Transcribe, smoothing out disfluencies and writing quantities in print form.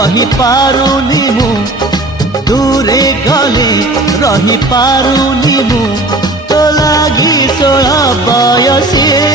रही पारुनी मु दूरे गले रही पारुनी मु तो लागी 16 बयसी